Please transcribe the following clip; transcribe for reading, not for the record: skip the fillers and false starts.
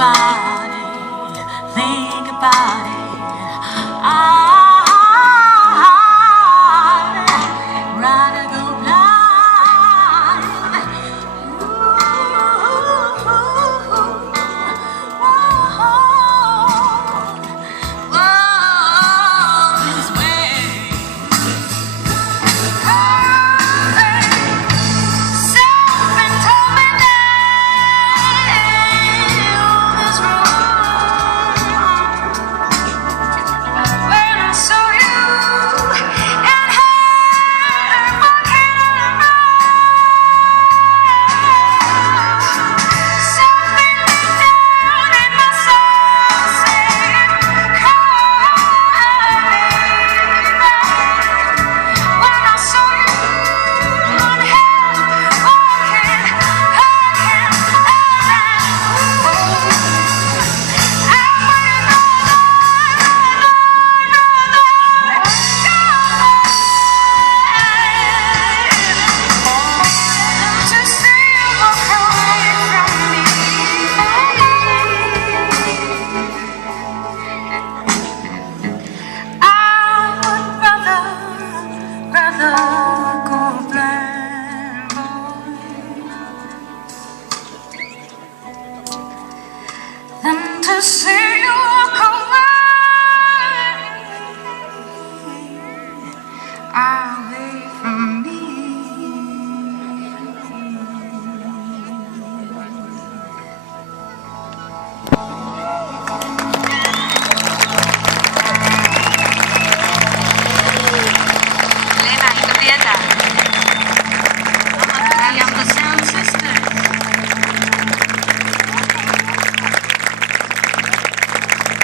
about it, think about it. I'd rather go blind. This way. Something told me that on this road, when I saw you and heard my hand, something down in my soul said, "Come, baby." When I saw you on hand, walking, hugging, to see you walk away from me. I would rather go blind, boy, than to see